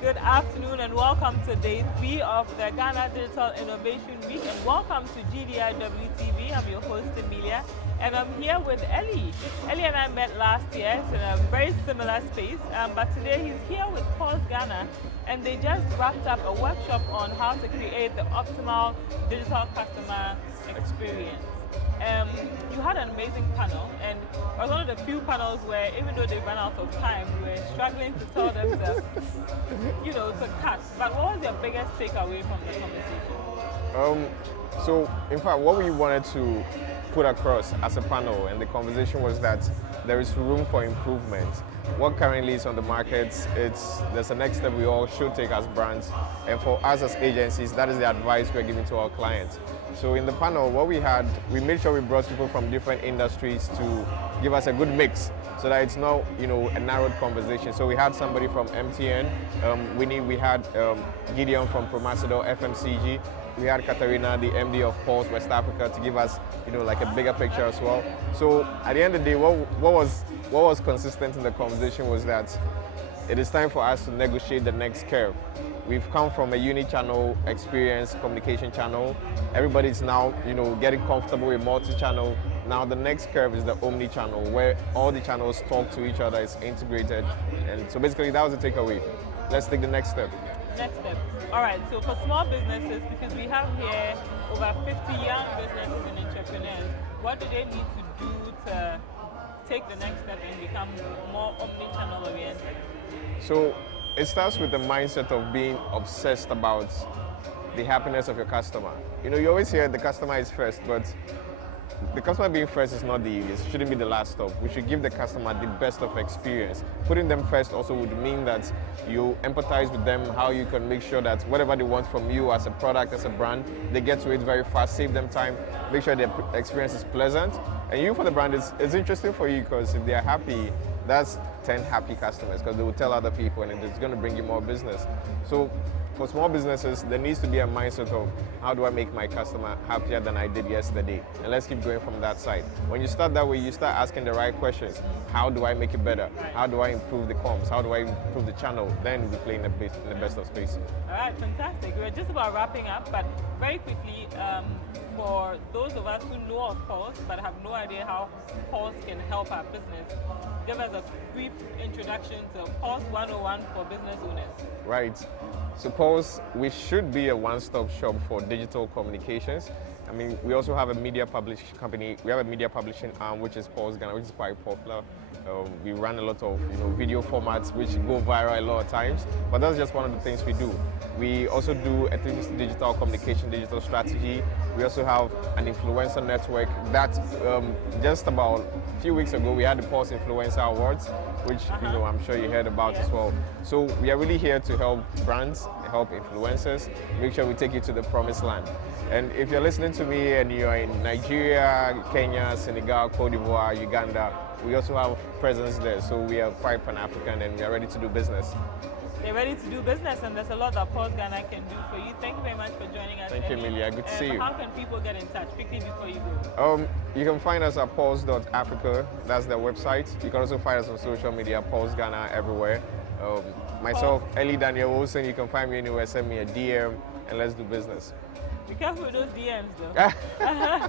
Good afternoon and welcome to day 3 of the Ghana Digital Innovation Week, and welcome to GDIW TV. I'm your host Emilia, and I'm here with Ellie. Ellie and I met last year in a very similar space, but today he's here with Pulse Ghana, and they just wrapped up a workshop on how to create the optimal digital customer experience. You had an amazing panel, and it was one of the few panels where, even though they ran out of time, we were struggling to tell them to cut. But what was your biggest takeaway from the conversation? So, in fact, what we wanted to put across as a panel and the conversation was that there is room for improvement. What currently is on the market, there's a next step we all should take as brands, and for us as agencies, that is the advice we're giving to our clients. So in the panel, what we had, we made sure we brought people from different industries to give us a good mix, so that it's not, a narrowed conversation. So we had somebody from MTN, we had Gideon from Promasidor FMCG, we had Katarina, the MD of Pulse West Africa, to give us, like a bigger picture as well. So at the end of the day, what was consistent in the conversation was that it is time for us to negotiate the next curve. We've come from a uni-channel experience, communication channel. Everybody's now, getting comfortable with multi-channel. Now the next curve is the omni-channel, where all the channels talk to each other, it's integrated. And so basically that was the takeaway. Let's take the next step. Next step. All right, so for small businesses, because we have here over 50 young businesses and entrepreneurs, what do they need to do to take the next step and become more omni-channel oriented? So it starts with the mindset of being obsessed about the happiness of your customer. You always hear the customer is first, but the customer being first is not the easiest. It shouldn't be the last stop. We should give the customer the best of experience. Putting them first also would mean that you empathize with them, how you can make sure that whatever they want from you as a product, as a brand, they get to it very fast, save them time, make sure their experience is pleasant. And you, for the brand, it's interesting for you, because if they're happy, that's 10 happy customers, because they will tell other people and it's going to bring you more business. So for small businesses, there needs to be a mindset of, how do I make my customer happier than I did yesterday? And let's keep going from that side. When you start that way, you start asking the right questions. How do I make it better? How do I improve the comms? How do I improve the channel? Then we play in the best of space. All right, fantastic. We're just about wrapping up, but very quickly, for those of us who know of Pulse but have no idea how Pulse can help our business, give us a brief introduction to Pulse 101 for business owners. Right. So Pulse, we should be a one-stop shop for digital communications. I mean, we also have a media publishing company. We have a media publishing arm, which is Pulse Ghana, which is quite popular. We run a lot of video formats which go viral a lot of times, but that's just one of the things we do. We also do a 360 digital communication, digital strategy. We also have an influencer network that just about a few weeks ago we had the Pulse Influencer Awards, which I'm sure you heard about as well. So we are really here to help brands, help influencers, make sure we take you to the promised land. And if you're listening to me and you're in Nigeria, Kenya, Senegal, Cote d'Ivoire, Uganda, we also have presence there. So we are quite Pan-African and we are ready to do business. They're ready to do business, and there's a lot that Pulse Ghana can do for you. Thank you very much for joining us. Thank you, Emilia. Good to see you. How can people get in touch quickly before you go? You can find us at pulse.africa. That's their website. You can also find us on social media, Pulse Ghana everywhere. Myself, Ellie Daniel Wilson, you can find me anywhere, send me a DM, and let's do business. Be careful with those DMs, though.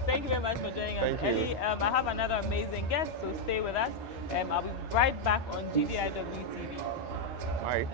Thank you very much for joining us. Thank you. Ellie, I have another amazing guest, so stay with us. I'll be right back on GDIW TV. Bye.